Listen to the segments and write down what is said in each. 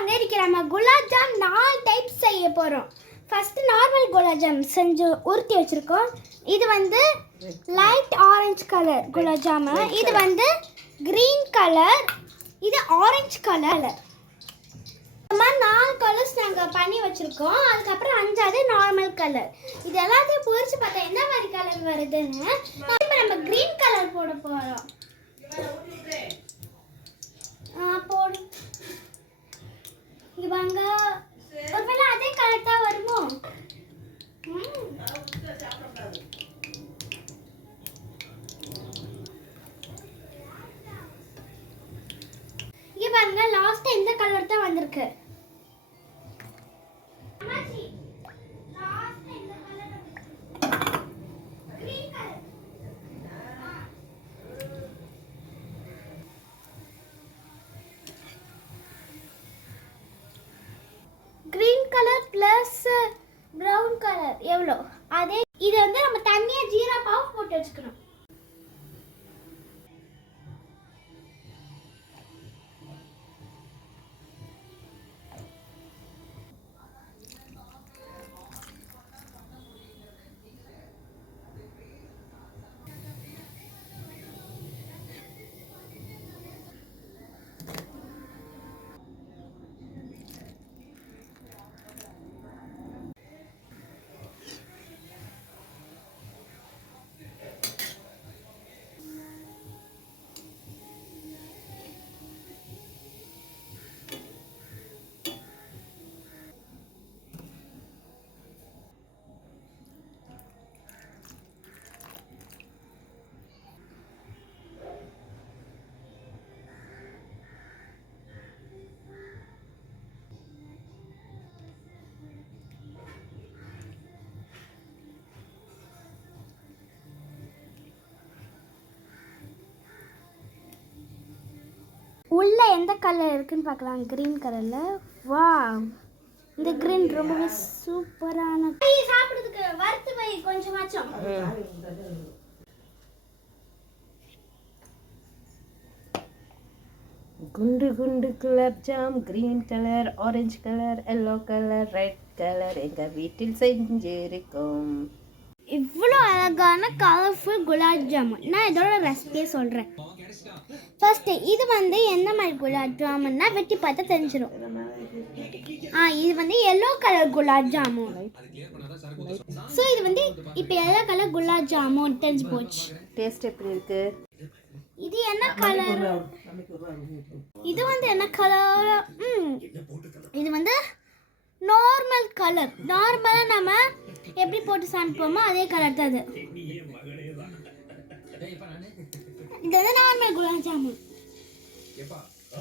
வாங்க இன்னைக்கு நம்ம குலாப் ஜாம் 4 டைப்ஸ் செய்ய போகிறோம். ஃபஸ்ட்டு நார்மல் குலாப் ஜாம் செஞ்சு உருட்டி வச்சுருக்கோம். இது வந்து light orange colour gulab jam, இது வந்து க்ரீன் கலர், இது ஆரஞ்சு கலர். இந்த மாதிரி 4 கலர்ஸ் நாங்கள் பண்ணி வச்சுருக்கோம். அதுக்கப்புறம் 5ஆவது நார்மல் கலர். இது எல்லாத்தையும் பொரிச்சு பார்த்தா எந்த மாதிரி கலர் வருதுன்னு. இப்போ நம்ம க்ரீன் கலர் போட போகிறோம். போடு இங்க வாங்க. ஒருவேளை அதே கலர் தான் வருமோ? இங்க பாருங்க, லாஸ்ட் இந்த கலர் தான் வந்திருக்கு. Green colour plus brown colour எவ்வளோ? அதே இது வந்து நம்ம தண்ணியை ஜீரா பாவு போட்டு வச்சுக்கணும். உள்ள எந்த கலர் இருக்குன்னு பார்க்கலாம். கிரீன் கலரில். வா, இந்த கிரீன் ரொம்பவே சூப்பரான. சாப்பிடுறதுக்கு வறுத்து வை கொஞ்சமாச்சும். குண்டு குண்டு gulab jam, green colour, orange colour, yellow colour, red colour எங்கள் வீட்டில் செஞ்சிருக்கோம். இவ்வளோ அழகான கலர்ஃபுல் குலாப் ஜாமுன். நான் இதோட ரெசிபியை சொல்கிறேன். ஃபர்ஸ்ட்டு இது வந்து எந்த மாதிரி குலாப் ஜாமுன்னா வெட்டி பார்த்தா தெரிஞ்சிடும். இது வந்து yellow colour gulab jamun. So இது வந்து இப்போ எல்லோ கலர் குலாப் ஜாமுன் தெரிஞ்சு போச்சு. டேஸ்ட் எப்படி இருக்கு? இது என்ன கலர்? இது வந்து என்ன கலர்? இது வந்து நார்மல் கலர். நார்மலாக நம்ம எப்படி போட்டு சமைப்போமோ அதே கலர் தான் அது. இது வந்து நார்மல் குலாப் ஜாமுன்.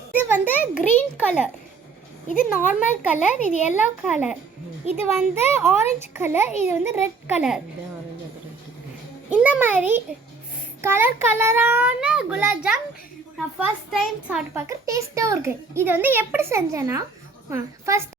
இது வந்து கிரீன் கலர், இது நார்மல் கலர், இது எல்லோ கலர், இது வந்து ஆரஞ்சு கலர், இது வந்து ரெட் கலர். இந்த மாதிரி கலர் கலரான குலாப் ஜாம் நான் ஃபர்ஸ்ட் டைம் சாப்பிட்டு பார்க்க டேஸ்ட்டாகவும் இருக்குது. இது வந்து எப்படி செஞ்சேன்னா, ஃபர்ஸ்ட்